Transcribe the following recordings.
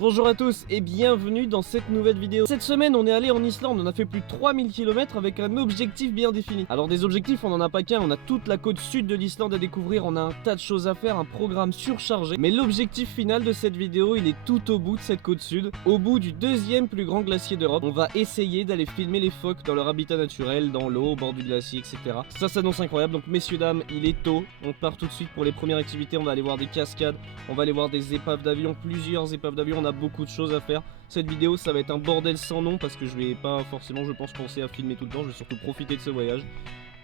Bonjour à tous et bienvenue dans cette nouvelle vidéo. Cette semaine on est allé en Islande, on a fait plus de 3000 km avec un objectif bien défini. Alors des objectifs on en a pas qu'un, on a toute la côte sud de l'Islande à découvrir, on a un tas de choses à faire, un programme surchargé. Mais l'objectif final de cette vidéo il est tout au bout de cette côte sud, au bout du deuxième plus grand glacier d'Europe. On va essayer d'aller filmer les phoques dans leur habitat naturel, dans l'eau, au bord du glacier, etc. Ça s'annonce incroyable, donc messieurs dames il est tôt, on part tout de suite pour les premières activités, on va aller voir des cascades, on va aller voir des épaves d'avion, plusieurs épaves d'avion, on a beaucoup de choses à faire. Cette vidéo ça va être un bordel sans nom parce que je vais pas forcément je pense penser à filmer tout le temps, je vais surtout profiter de ce voyage.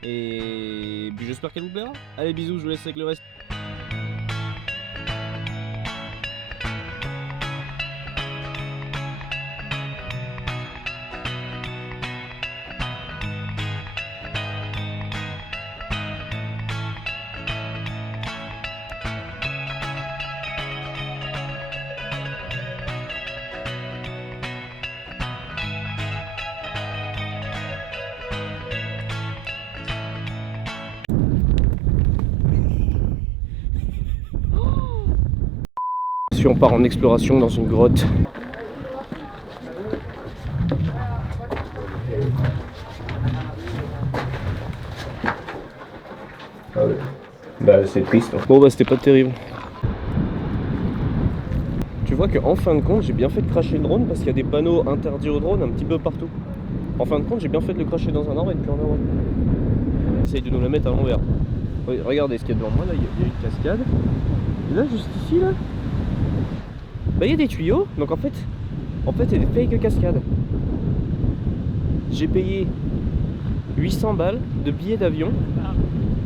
Et puis j'espère qu'elle vous plaira. Allez bisous, je vous laisse avec le reste. Si on part en exploration dans une grotte. Bah c'est triste. Hein. Bon bah c'était pas terrible. Tu vois que en fin de compte j'ai bien fait de cracher le drone parce qu'il y a des panneaux interdits au drone un petit peu partout. En fin de compte j'ai bien fait de le cracher dans un arbre et de plus en avoir. Essaye de nous le mettre à l'envers. Oui, regardez ce qu'il y a devant moi là, il y a une cascade. Et là juste ici là. Bah il y a des tuyaux, donc en fait il y a des fake cascades. J'ai payé 800 balles de billets d'avion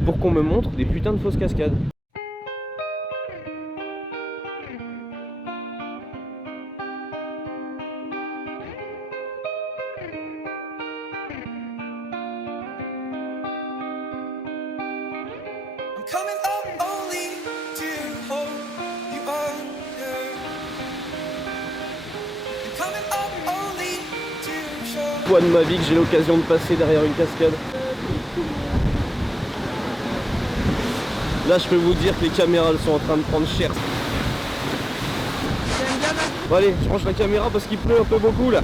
pour qu'on me montre des putains de fausses cascades. Fois de ma vie que j'ai l'occasion de passer derrière une cascade. Là je peux vous dire que les caméras elles sont en train de prendre cher. Bon allez, je range la caméra parce qu'il pleut un peu beaucoup là.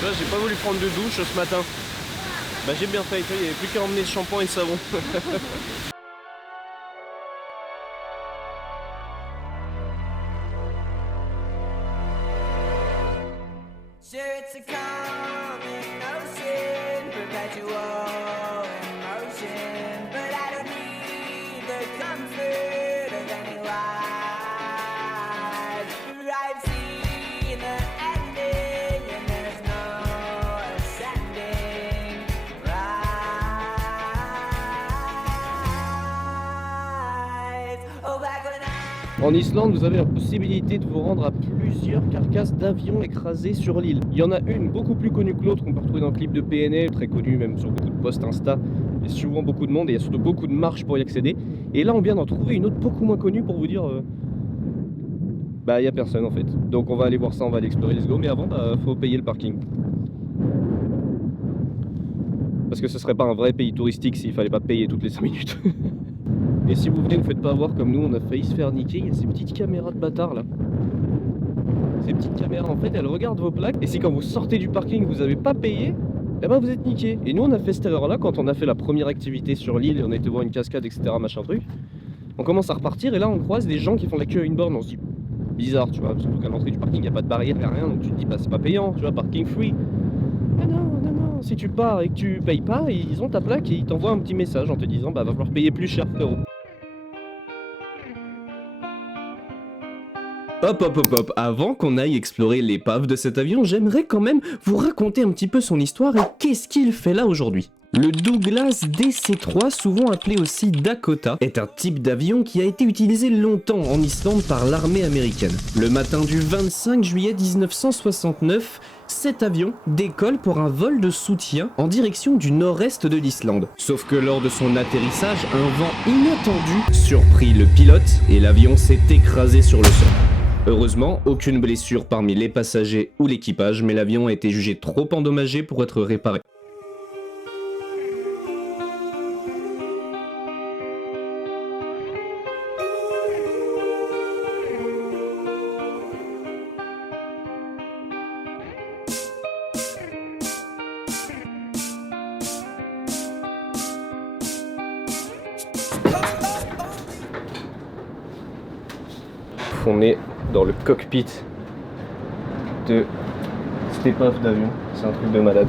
Tu vois, j'ai pas voulu prendre de douche ce matin. Bah j'ai bien fait, il n'y avait plus qu'à emmener le shampoing et le savon. En Islande, vous avez la possibilité de vous rendre à plusieurs carcasses d'avions écrasées sur l'île. Il y en a une beaucoup plus connue que l'autre qu'on peut retrouver dans le clip de PNL, très connue même sur beaucoup de posts Insta. Il y a souvent beaucoup de monde et il y a surtout beaucoup de marches pour y accéder. Et là, on vient d'en trouver une autre beaucoup moins connue pour vous dire... Bah, il n'y a personne en fait. Donc on va aller voir ça, on va aller explorer, let's go. Mais avant, bah, faut payer le parking. Parce que ce serait pas un vrai pays touristique s'il fallait pas payer toutes les 5 minutes. Et si vous venez, ne faites pas avoir comme nous, on a failli se faire niquer. Il y a ces petites caméras de bâtards là. Ces petites caméras en fait, elles regardent vos plaques. Et si quand vous sortez du parking, vous n'avez pas payé, eh ben vous êtes niqué. Et nous on a fait cette erreur là quand on a fait la première activité sur l'île et on a été voir une cascade, etc. machin truc. On commence à repartir et là on croise des gens qui font la queue à une borne. On se dit bizarre, tu vois, surtout qu'à l'entrée du parking il n'y a pas de barrière, il n'y a rien. Donc tu te dis bah c'est pas payant, tu vois, parking free. Mais non, non, non, si tu pars et que tu payes pas, ils ont ta plaque et ils t'envoient un petit message en te disant bah va falloir payer plus cher frérot. Hop hop hop hop, avant qu'on aille explorer l'épave de cet avion, j'aimerais quand même vous raconter un petit peu son histoire et qu'est-ce qu'il fait là aujourd'hui. Le Douglas DC-3, souvent appelé aussi Dakota, est un type d'avion qui a été utilisé longtemps en Islande par l'armée américaine. Le matin du 25 juillet 1969, cet avion décolle pour un vol de soutien en direction du nord-est de l'Islande. Sauf que lors de son atterrissage, un vent inattendu surprit le pilote et l'avion s'est écrasé sur le sol. Heureusement, aucune blessure parmi les passagers ou l'équipage, mais l'avion a été jugé trop endommagé pour être réparé. On est dans le cockpit de cette épave d'avion, c'est un truc de malade.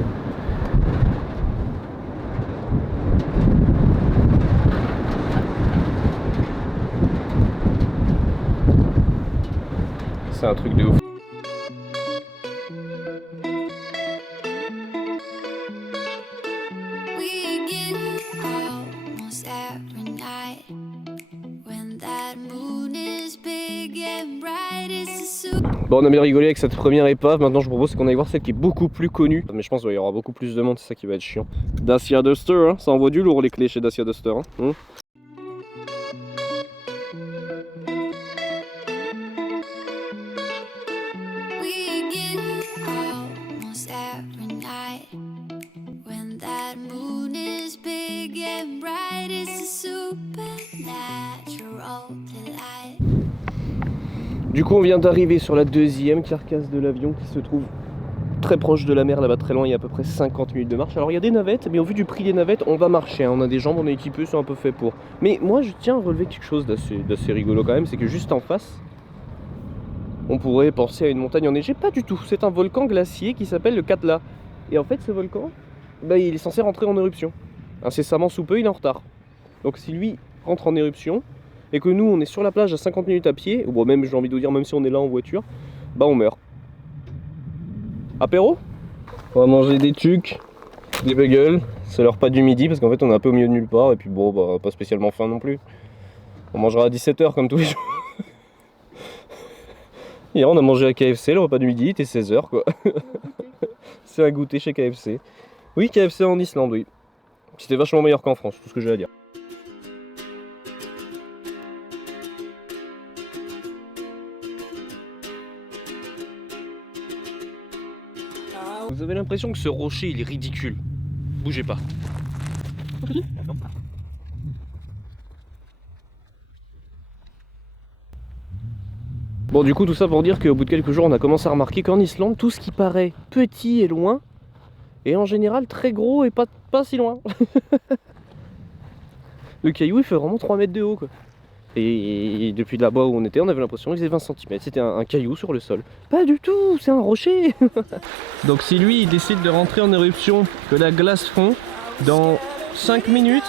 C'est un truc de ouf. Bon, on a bien rigolé avec cette première épave. Maintenant, je propose qu'on aille voir celle qui est beaucoup plus connue. Mais je pense qu'il y aura beaucoup plus de monde, c'est ça qui va être chiant. Dacia Duster, hein. Ça envoie du lourd les clés chez Dacia Duster. Hein. Du coup, on vient d'arriver sur la deuxième carcasse de l'avion qui se trouve très proche de la mer, là-bas très loin, il y a à peu près 50 minutes de marche. Alors il y a des navettes, mais au vu du prix des navettes, on va marcher, hein. On a des jambes, on est équipés, c'est un peu fait pour. Mais moi je tiens à relever quelque chose d'assez rigolo quand même, c'est que juste en face, on pourrait penser à une montagne enneigée. Pas du tout, c'est un volcan glacier qui s'appelle le Katla. Et en fait ce volcan, bah, il est censé rentrer en éruption. Incessamment sous peu, il est en retard. Donc si lui rentre en éruption, et que nous on est sur la plage à 50 minutes à pied, ou bon, même j'ai envie de vous dire, même si on est là en voiture, bah on meurt. Apéro? On va manger des tucs, des bagels, c'est l'heure pas du midi parce qu'en fait on est un peu au milieu de nulle part et puis bon bah pas spécialement faim non plus. On mangera à 17 h comme tous les jours. Hier on a mangé à KFC, le repas du midi était 16 h quoi. C'est un goûter chez KFC. Oui, KFC en Islande, oui. C'était vachement meilleur qu'en France, tout ce que j'ai à dire. Vous avez l'impression que ce rocher il est ridicule. Bougez pas. Bon, du coup tout ça pour dire qu'au bout de quelques jours on a commencé à remarquer qu'en Islande tout ce qui paraît petit et loin est en général très gros et pas si loin. Le caillou il fait vraiment 3 mètres de haut quoi. Et depuis là-bas où on était, on avait l'impression qu'il faisait 20 cm, c'était un caillou sur le sol. Pas du tout, c'est un rocher. Donc si lui il décide de rentrer en éruption, que la glace fond, dans 5 minutes,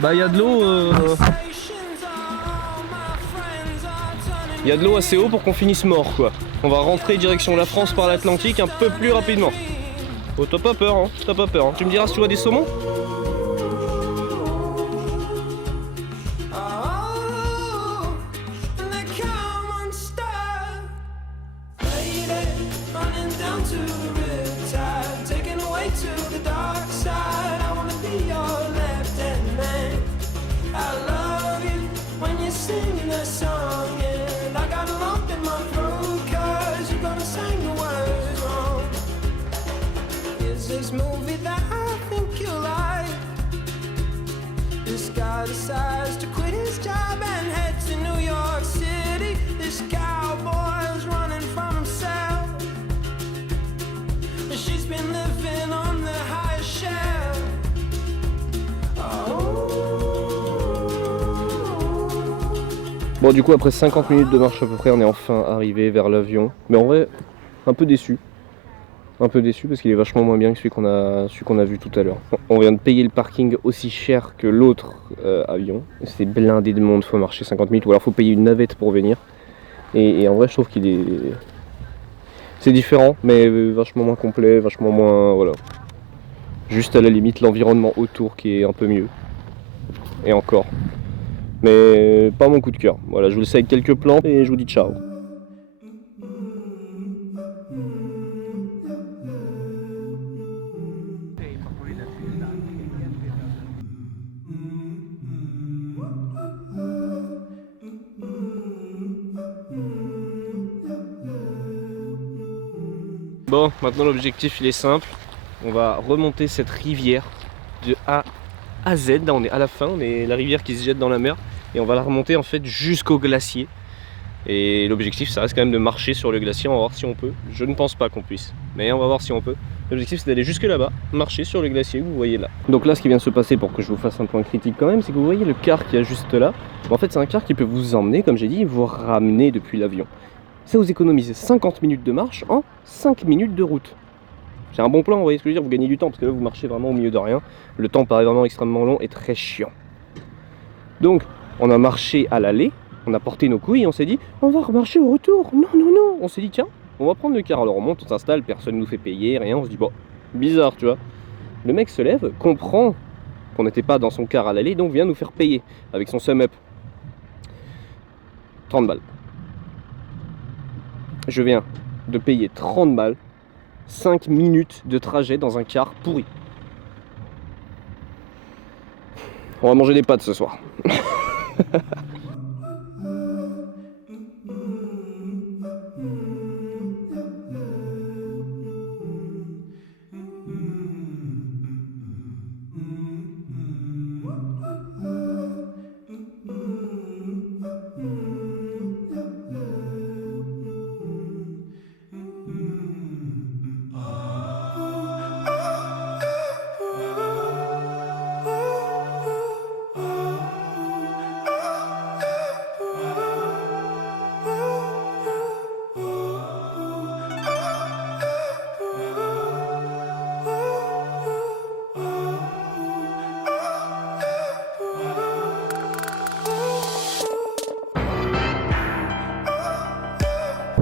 bah il y a de l'eau il y a de l'eau assez haut pour qu'on finisse mort quoi. On va rentrer direction la France par l'Atlantique un peu plus rapidement. Oh t'as pas peur hein, t'as pas peur hein. Tu me diras si tu vois des saumons? Movie that I think you like. This guy decides to quit his job and head to New York City. This cowboy's running from himself. She's been living on the highest shelf. Bon du coup après 50 minutes de marche à peu près on est enfin arrivé vers l'avion. Mais en vrai un peu déçu. Un peu déçu parce qu'il est vachement moins bien que celui qu'on a vu tout à l'heure. On vient de payer le parking aussi cher que l'autre avion. C'est blindé de monde, faut marcher 50 minutes ou alors faut payer une navette pour venir. Et en vrai je trouve qu'il est... C'est différent mais vachement moins complet, vachement moins... voilà. Juste à la limite l'environnement autour qui est un peu mieux. Et encore. Mais pas mon coup de cœur. Voilà, je vous laisse avec quelques plans et je vous dis ciao. Bon, maintenant l'objectif il est simple. On va remonter cette rivière de A à Z. Là on est à la fin, on est la rivière qui se jette dans la mer. Et on va la remonter en fait jusqu'au glacier. Et l'objectif ça reste quand même de marcher sur le glacier, on va voir si on peut. Je ne pense pas qu'on puisse, mais on va voir si on peut. L'objectif c'est d'aller jusque là-bas, marcher sur le glacier que vous voyez là. Donc là ce qui vient de se passer, pour que je vous fasse un point critique quand même, c'est que vous voyez le car qui est juste là. En fait c'est un car qui peut vous emmener, comme j'ai dit, vous ramener depuis l'avion. Ça vous économise 50 minutes de marche en 5 minutes de route. C'est un bon plan, vous voyez ce que je veux dire, vous gagnez du temps, parce que là vous marchez vraiment au milieu de rien. Le temps paraît vraiment extrêmement long et très chiant. Donc on a marché à l'aller. On a porté nos couilles et on s'est dit on va remarcher au retour. Non, non, non. On s'est dit tiens, on va prendre le car. Alors on monte, on s'installe, personne nous fait payer, rien. On se dit bon, bizarre, tu vois. Le mec se lève, comprend qu'on n'était pas dans son car à l'aller, donc vient nous faire payer avec son sum up. 30 balles. Je viens de payer 30 balles, 5 minutes de trajet dans un car pourri. On va manger des pâtes ce soir.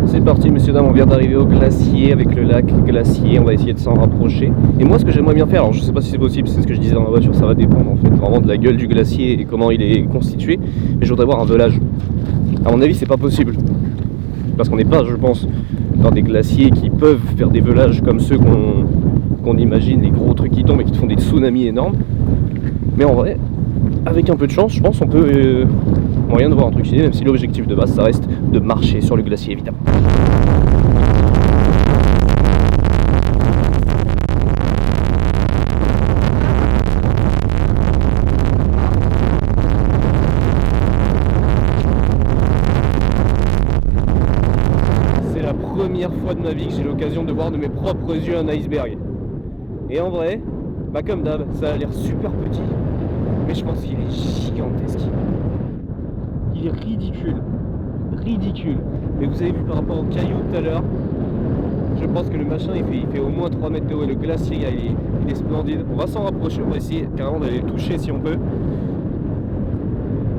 C'est parti messieurs dames, on vient d'arriver au glacier avec le lac glacier, on va essayer de s'en rapprocher. Et moi ce que j'aimerais bien faire, alors je sais pas si c'est possible, c'est ce que je disais dans la voiture, ça va dépendre en fait vraiment de la gueule du glacier et comment il est constitué, mais je voudrais voir un velage. À mon avis c'est pas possible, parce qu'on n'est pas je pense dans des glaciers qui peuvent faire des velages comme ceux qu'on imagine, les gros trucs qui tombent et qui te font des tsunamis énormes. Mais en vrai, avec un peu de chance, je pense on peut moyen de voir un truc stylé, même si l'objectif de base ça reste de marcher sur le glacier évidemment. C'est la première fois de ma vie que j'ai l'occasion de voir de mes propres yeux un iceberg. Et en vrai, bah comme d'hab, ça a l'air super petit, mais je pense qu'il est gigantesque. Il est ridicule, ridicule. Mais vous avez vu par rapport au caillou tout à l'heure, je pense que le machin il fait au moins 3 mètres de haut et le glacier il est splendide. On va s'en rapprocher, on va essayer carrément d'aller le toucher si on peut.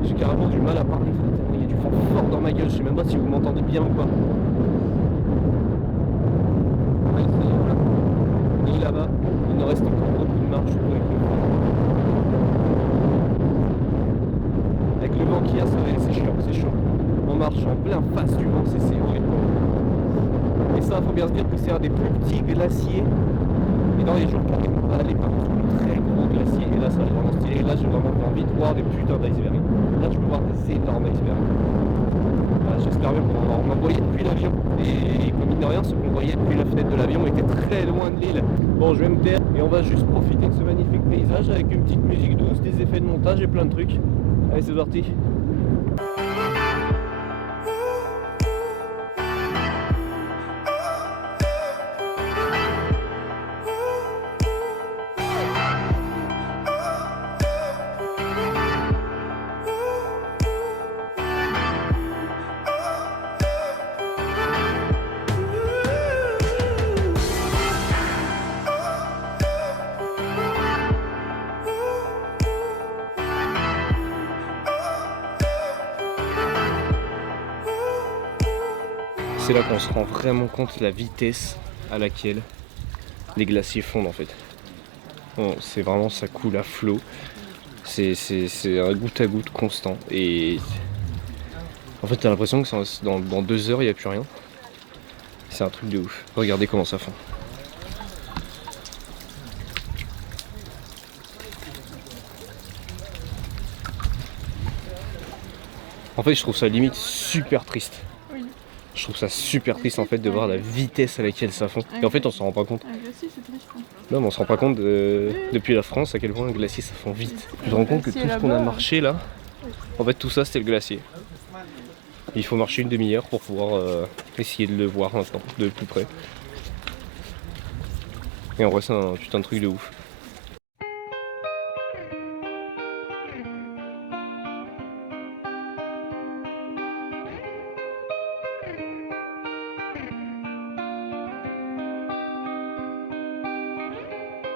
J'ai carrément du mal à parler, il y a du vent fort dans ma gueule, je sais même pas si vous m'entendez bien ou pas. Ouais, ça y est, voilà. Et là-bas, il nous reste encore beaucoup de marche pour les comprendre. Avec le vent qu'il y a, c'est chiant, c'est chaud. On marche en plein face du vent, c'est horrible. Et ça, faut bien se dire que c'est un des plus petits glaciers. Et dans les jours qui arrivent, on va aller par contre sur un très gros glacier. Et là, ça va être vraiment stylé. Et là, j'ai vraiment envie de voir des putains d'icebergs. Là, je peux voir des énormes icebergs. Voilà, j'espère bien qu'on m'en voyait depuis l'avion. Et comme mine de rien, ce qu'on voyait depuis la fenêtre de l'avion était très loin de l'île. Bon, je vais me taire et on va juste profiter de ce magnifique paysage avec une petite musique douce, des effets de montage et plein de trucs. Allez, c'est parti. C'est là qu'on se rend vraiment compte de la vitesse à laquelle les glaciers fondent en fait. Bon, c'est vraiment, ça coule à flot. C'est un goutte à goutte constant. Et en fait, t'as l'impression que dans 2 heures, il n'y a plus rien. C'est un truc de ouf. Regardez comment ça fond. En fait, je trouve ça limite super triste. Je trouve ça super triste en fait de voir la vitesse à laquelle ça fond. Et en fait on s'en rend pas compte. Un glacier, c'est très chiant. Non mais on se rend pas compte depuis la France à quel point un glacier ça fond vite. Tu te rends compte que tout ce qu'on a marché là, en fait tout ça c'était le glacier. Il faut marcher une demi-heure pour pouvoir essayer de le voir maintenant, de plus près. Et en vrai c'est un putain de truc de ouf.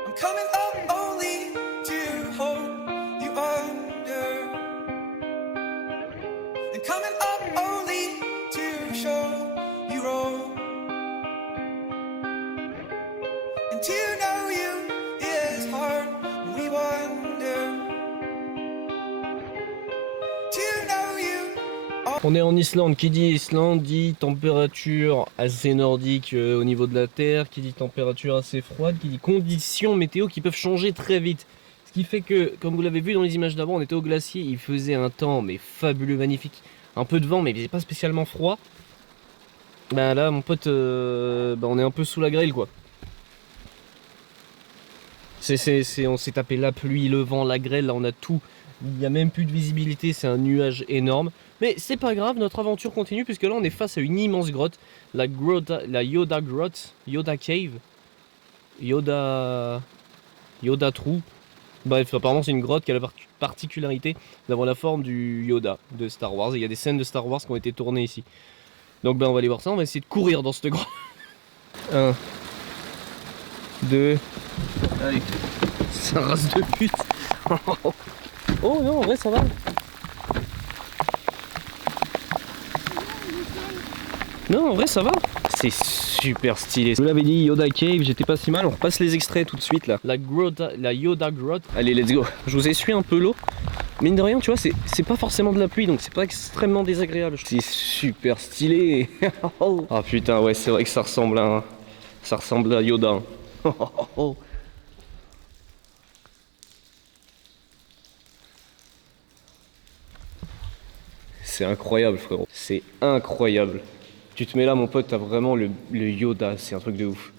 I'm coming up only to hold you under. And coming up only to show you wrong. And to know you is hard when we wonder. To know you. On est en Islande, qui dit Islande dit température assez nordique au niveau de la terre, qui dit température assez froide, qui dit conditions météo qui peuvent changer très vite. Ce qui fait que, comme vous l'avez vu dans les images d'avant, on était au glacier, il faisait un temps mais fabuleux, magnifique. Un peu de vent mais il faisait pas spécialement froid. Bah là mon pote, on est un peu sous la grêle quoi. On s'est tapé la pluie, le vent, la grêle, là on a tout. Il n'y a même plus de visibilité, c'est un nuage énorme. Mais c'est pas grave, notre aventure continue puisque là on est face à une immense grotte. La Yoda Grotte, Yoda Cave, Yoda Trou. Bref, apparemment c'est une grotte qui a la particularité d'avoir la forme du Yoda de Star Wars. Et il y a des scènes de Star Wars qui ont été tournées ici. Donc on va aller voir ça, on va essayer de courir dans cette grotte. 1, 2, allez, c'est un race de pute. Oh non, en vrai ça va. Non, en vrai ça va. C'est super stylé. Je vous l'avais dit, Yoda Cave, j'étais pas si mal. On repasse les extraits tout de suite là. La Yoda Grotte. Allez, let's go. Je vous essuie un peu l'eau. Mine de rien, tu vois, c'est pas forcément de la pluie, donc c'est pas extrêmement désagréable. C'est super stylé. Oh putain, ouais, c'est vrai que ça ressemble à Yoda. C'est incroyable, frérot. C'est incroyable. Tu te mets là, mon pote, t'as vraiment le Yoda. C'est un truc de ouf.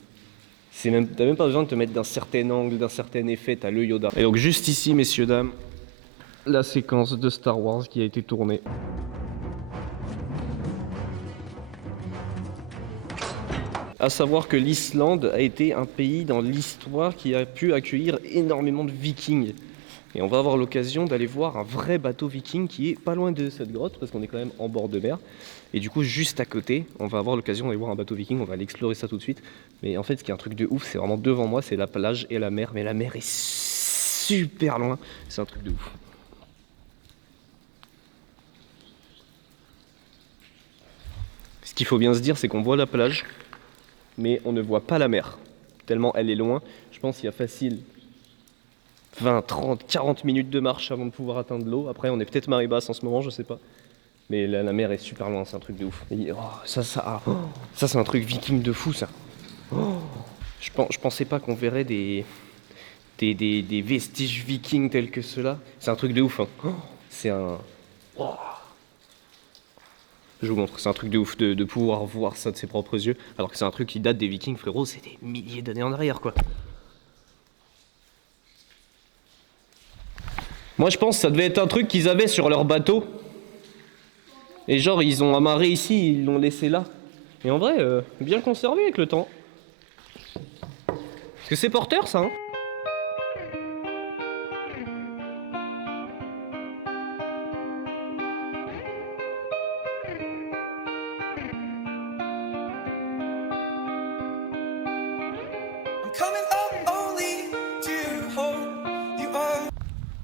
T'as même pas besoin de te mettre d'un certain angle, d'un certain effet. T'as le Yoda. Et donc, juste ici, messieurs, dames, la séquence de Star Wars qui a été tournée. À savoir que l'Islande a été un pays dans l'histoire qui a pu accueillir énormément de vikings. Et on va avoir l'occasion d'aller voir un vrai bateau viking qui est pas loin de cette grotte parce qu'on est quand même en bord de mer. Et du coup, juste à côté, on va avoir l'occasion d'aller voir un bateau viking. On va aller explorer ça tout de suite. Mais en fait, ce qui est un truc de ouf, c'est vraiment devant moi, c'est la plage et la mer. Mais la mer est super loin. C'est un truc de ouf. Ce qu'il faut bien se dire, c'est qu'on voit la plage, mais on ne voit pas la mer. Tellement elle est loin. Je pense qu'il y a facile 20, 30, 40 minutes de marche avant de pouvoir atteindre l'eau. Après, on est peut-être marée basse en ce moment, je sais pas. Mais la mer est super loin, c'est un truc de ouf. Et, ça c'est un truc viking de fou, ça. Je pensais pas qu'on verrait des vestiges vikings tels que ceux-là. C'est un truc de ouf, hein. C'est un... Je vous montre, c'est un truc de ouf de pouvoir voir ça de ses propres yeux. Alors que c'est un truc qui date des vikings, frérot, c'est des milliers d'années en arrière, quoi. Moi je pense que ça devait être un truc qu'ils avaient sur leur bateau. Et genre ils ont amarré ici, ils l'ont laissé là. Et en vrai, bien conservé avec le temps. Parce que c'est porteur ça, hein. I'm coming up only to hold you up.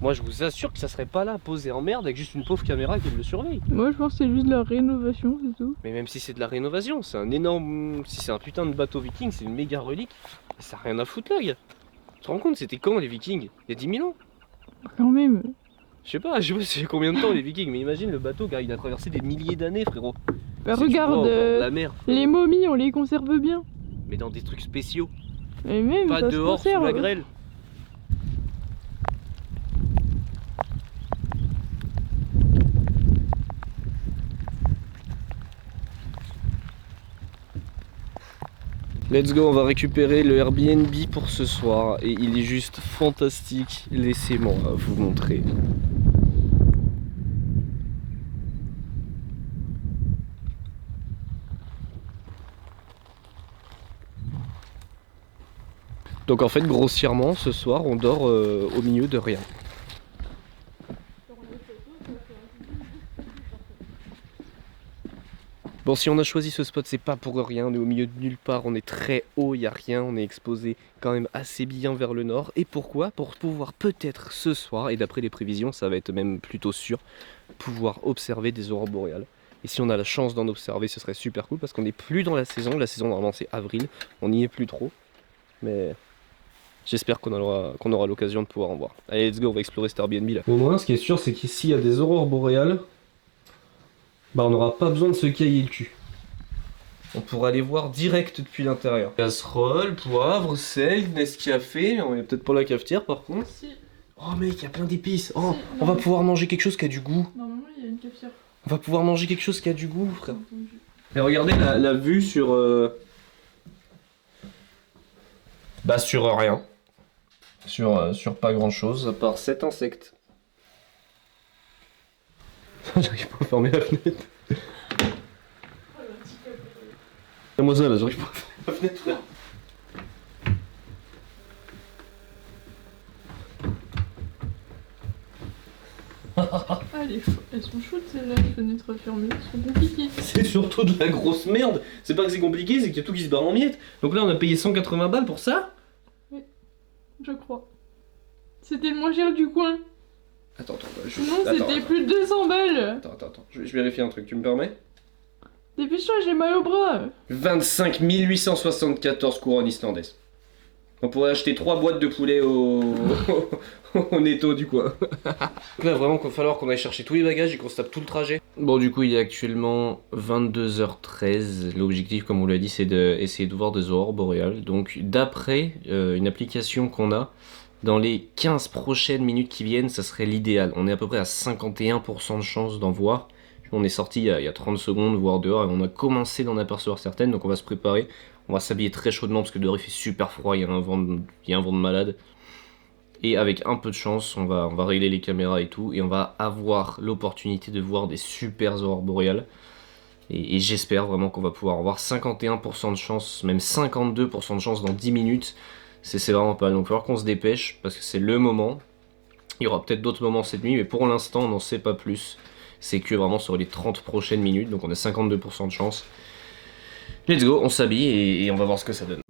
Moi je vous assure que ça serait pas là posé en merde avec juste une pauvre caméra qui le surveille. Moi je pense que c'est juste de la rénovation, c'est tout. Mais même si c'est de la rénovation, c'est un énorme... Si c'est un putain de bateau viking, c'est une méga relique. Ça a rien à foutre là, gars. Tu te rends compte, c'était quand les vikings? Il y a 10 000 ans? Quand même. Je sais pas c'est combien de temps les vikings, mais imagine le bateau, gars, il a traversé des milliers d'années, frérot. Bah Si tu regarde, vois, au bord de la mer, frérot. les momies on les conserve bien. Mais dans des trucs spéciaux, Et même pas ça se dehors sous conserve. la grêle. Let's go, on va récupérer le Airbnb pour ce soir et il est juste fantastique. Laissez-moi vous montrer. Donc en fait, grossièrement, ce soir, on dort au milieu de rien. Bon, si on a choisi ce spot, c'est pas pour rien, on est au milieu de nulle part, on est très haut, il n'y a rien, on est exposé quand même assez bien vers le nord. Et pourquoi? Pour pouvoir peut-être ce soir, et d'après les prévisions, ça va être même plutôt sûr, pouvoir observer des aurores boréales. Et si on a la chance d'en observer, ce serait super cool parce qu'on n'est plus dans la saison normalement c'est avril, on n'y est plus trop. Mais j'espère qu'on aura l'occasion de pouvoir en voir. Allez, let's go, on va explorer cet Airbnb là. Au moins, ce qui est sûr, c'est qu'ici, il y a des aurores boréales. Bah on n'aura pas besoin de se cailler le cul. On pourra les voir direct depuis l'intérieur. Casserole, poivre, sel, Nescafé. On est peut-être pas la cafetière par contre. Si. Oh mec, il y a plein d'épices. Oh, Si, on va pouvoir manger quelque chose qui a du goût. Normalement, il y a une cafetière. On va pouvoir manger quelque chose qui a du goût, frère. Entendu. Et regardez la vue sur... Bah sur rien. Sur pas grand chose, à part 7 insectes. J'arrive pas à fermer la fenêtre. Moi ça là, j'arrive pas à fermer la fenêtre, frère. Elles sont chaudes celles-là, les fenêtres fermées, elles sont compliquées. C'est surtout de la grosse merde. C'est pas que c'est compliqué, c'est qu'il y a tout qui se barre en miettes. Donc là on a payé 180 balles pour ça. Je crois. C'était le moins cher du coin. Attends, Sinon, c'était plus de 200 balles. Attends, je vérifie un truc, tu me permets? Dépêche-toi, j'ai mal au bras. 25 874 couronnes islandaises. On pourrait acheter 3 boîtes de poulet au netto du coin. Là vraiment il va falloir qu'on aille chercher tous les bagages et qu'on se tape tout le trajet. Bon du coup il est actuellement 22h13. L'objectif comme on l'a dit c'est d'essayer de voir des aurores boréales. Donc d'après une application qu'on a, dans les 15 prochaines minutes qui viennent ça serait l'idéal. On est à peu près à 51% de chance d'en voir. On est sorti il y a 30 secondes voire dehors et on a commencé d'en apercevoir certaines, donc on va se préparer. On va s'habiller très chaudement parce que dehors il fait super froid, il y a un vent de malade. Et avec un peu de chance, on va régler les caméras et tout. Et on va avoir l'opportunité de voir des super aurores boréales. Et j'espère vraiment qu'on va pouvoir avoir 51% de chance, même 52% de chance dans 10 minutes. C'est vraiment pas mal. Donc il va falloir qu'on se dépêche parce que c'est le moment. Il y aura peut-être d'autres moments cette nuit, mais pour l'instant on n'en sait pas plus. C'est que vraiment sur les 30 prochaines minutes, donc on a 52% de chance. Let's go, on s'habille et on va voir ce que ça donne.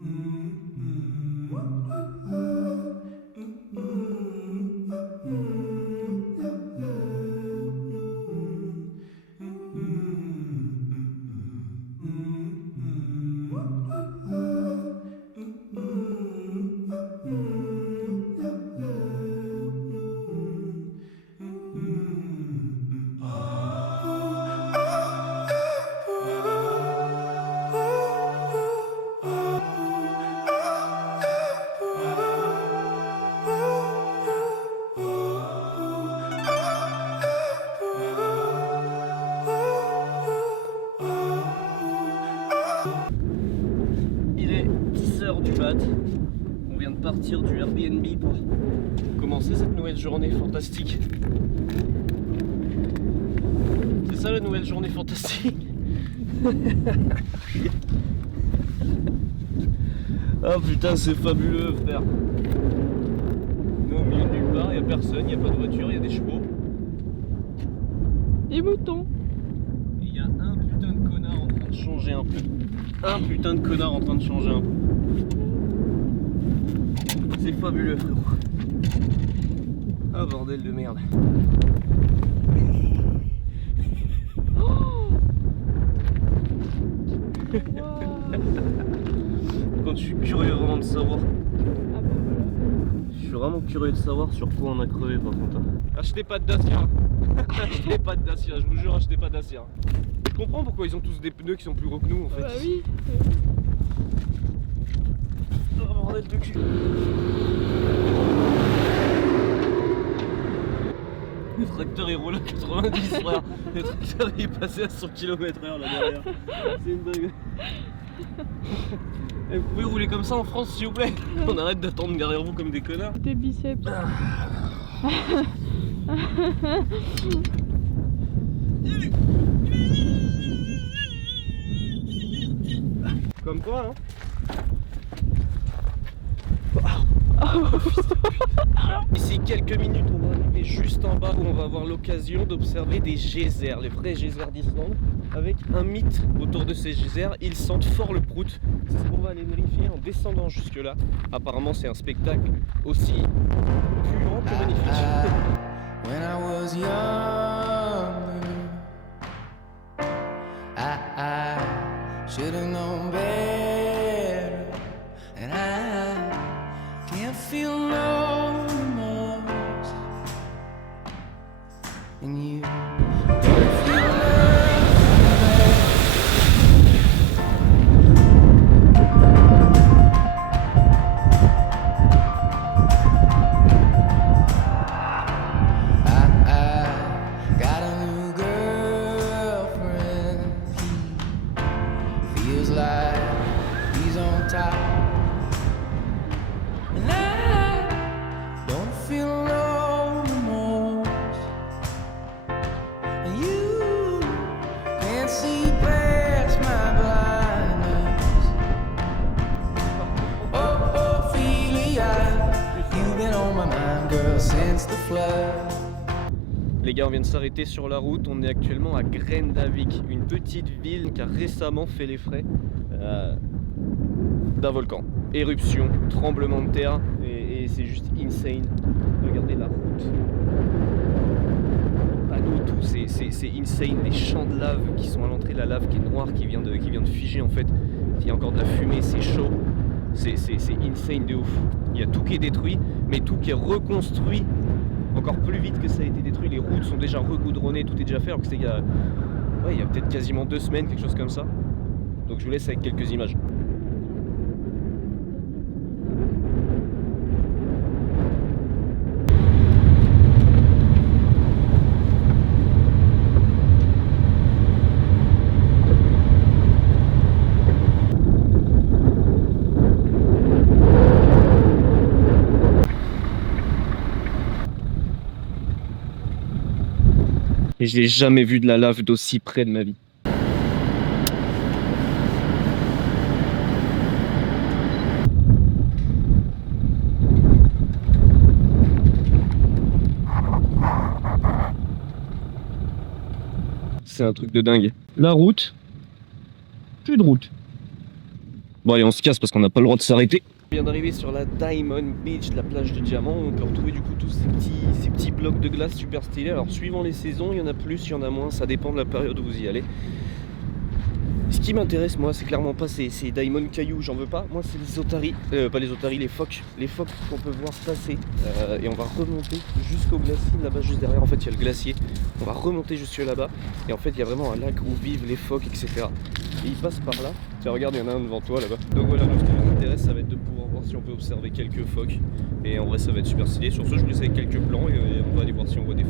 Il est 10h du mat. On vient de partir du Airbnb pour commencer cette nouvelle journée fantastique. C'est ça la nouvelle journée fantastique. Oh putain c'est fabuleux frère. Nous au milieu de nulle part, il n'y a personne, il n'y a pas de voiture, il y a des chevaux. Des moutons. Et il y a un putain de connard en train de changer un peu. Un putain de connard en train de changer un peu. C'est fabuleux frérot. Ah bordel de merde. Oh Quand je suis curieux vraiment de savoir. Ah bah voilà. Je suis vraiment curieux de savoir sur quoi on a crevé par contre. Achetez pas de Dacia. Achetez pas de Dacia, je vous jure, achetez pas de Dacia. Je comprends pourquoi ils ont tous des pneus qui sont plus gros que nous en fait. Bah oui. Oh bordel de cul. Le tracteur il roule à 90 frère. Le tracteur il est passé à 100 km/h là derrière. C'est une dingue. Vous pouvez rouler comme ça en France s'il vous plaît? On arrête d'attendre derrière vous comme des connards. Tes biceps. Comme toi hein. D'ici quelques minutes on va arriver juste en bas où on va avoir l'occasion d'observer des geysers, les vrais geysers d'Islande, avec un mythe autour de ces geysers. Ils sentent fort le prout. C'est ce qu'on va aller vérifier en descendant jusque là. Apparemment c'est un spectacle aussi puant que magnifique. When I was younger, I should have known better, and I can't feel no remorse, and you don't feel Les gars, on vient de s'arrêter sur la route, on est actuellement à Grendavik, une petite ville qui a récemment fait les frais d'un volcan. Éruption, tremblement de terre, et c'est juste insane. Regardez la route. Panneau, tout, c'est insane. Les champs de lave qui sont à l'entrée, la lave qui est noire, qui vient de figer en fait. Il y a encore de la fumée, c'est chaud. C'est insane de ouf. Il y a tout qui est détruit, mais tout qui est reconstruit encore plus vite que ça a été détruit. Les routes sont déjà regoudronnées, tout est déjà fait, alors que c'était il y a peut-être quasiment 2 semaines, quelque chose comme ça. Donc je vous laisse avec quelques images. Et je n'ai jamais vu de la lave d'aussi près de ma vie. C'est un truc de dingue. La route, plus de route. Bon allez, on se casse parce qu'on n'a pas le droit de s'arrêter. On vient d'arriver sur la Diamond Beach, la plage de diamants, où on peut retrouver du coup tous ces petits blocs de glace super stylés. Alors suivant les saisons, il y en a plus, il y en a moins, ça dépend de la période où vous y allez. Ce qui m'intéresse moi, c'est clairement pas ces Diamond cailloux, j'en veux pas. Moi c'est les otaries, pas les otaries, les phoques qu'on peut voir passer. Et on va remonter jusqu'au glacier là-bas, juste derrière. En fait il y a le glacier, on va remonter jusque là-bas. Et en fait il y a vraiment un lac où vivent les phoques, etc. Et ils passent par là. Tiens regarde, il y en a un devant toi là-bas. Donc voilà, ce qui nous intéresse, ça va être de pouvoir voir si on peut observer quelques phoques. Et en vrai ça va être super stylé. Sur ce je vous laisse avec quelques plans et on va aller voir si on voit des phoques.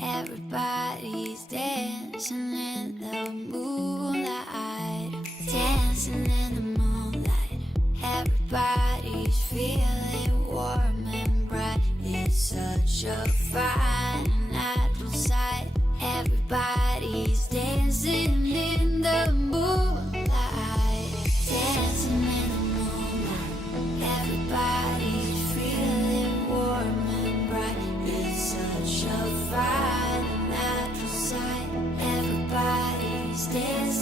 Everybody's dancing in the moonlight, dancing in the moonlight. Everybody's feeling warm and bright. It's such a fine natural sight. Everybody's dancing in the moonlight, dancing in the moonlight. Everybody's feeling warm and bright. It's such a fine natural sight. Everybody's dancing.